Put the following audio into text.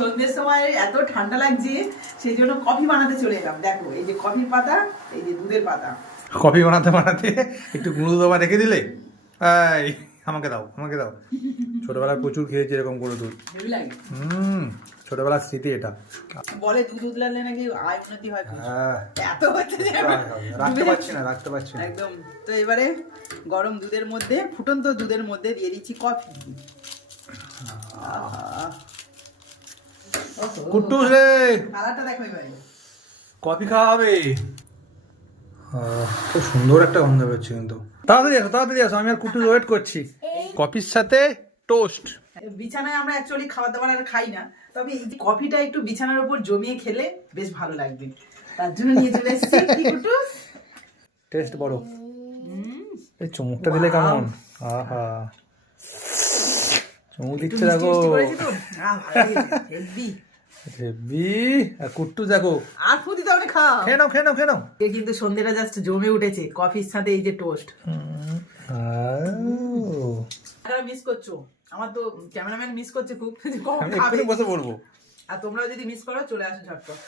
সন্ধ্যের সময় এত ঠান্ডা লাগছে, সেই জন্য কফি বানাতে চলে এলাম। দেখো এই যে কফির পাতা, এই যে দুধের পাতা। কফি বানাতে বানাতে একটু গুঁড়ো দেওয়া রেখে দিলে, এই আমাকে দাও আমাকে দাও। ছোটবেলায় প্রচুর খেয়েছি এরকম গুঁড়ো দুধ। হেভি লাগে। ছোটবেলার স্মৃতি এটা। বলে দুধ উতলালে নাকি আয় উন্নতি হয়। হ্যাঁ, এত হচ্ছে যে রাখতে পারছি না রাখতে পারছি না। একদম। তো এবারে গরম দুধের মধ্যে, ফুটন্ত দুধের মধ্যে দিয়ে দিচ্ছি কফি। কুট্টুস রে, কালারটা দেখো এবারে। কফি খাওয়া হবে। খুব সুন্দর একটা গন্ধ বেরোচ্ছে কিন্তু। তাড়াতাড়ি আসো, আমি আর কুট্টুস ওয়েট করছি। কফির সাথে টোস্ট। বিছানায় আমরা অ্যাকচুয়ালি খাবার দাবার আর খাই না, তবে এই কফিটা একটু বিছানার উপর জমিয়ে খেলে বেশ ভালো লাগবে, তার জন্য নিয়ে চলে এসেছি। কি কুটুস? টেস্ট বড়। এই চুমুকটা দিলে কেমন? আহা, চুমুক দিচ্ছে দেখো। হেভি। আর কুট্টুস দেখো। আর ফুটি তাহলে খাও। খেয়ে নাও খেয়ে নাও খেয়ে নাও। এ কিন্তু সন্ধ্যেটা জাস্ট জমে উঠেছে কফির সাথে এই যে টোস্ট। মিস করছো, আমার তো ক্যামেরাম্যান মিস করছে খুব। আমি এক্ষুনি বসে পড়বো। আর তোমরাও যদি মিস করো চলে আসো ঝটপট।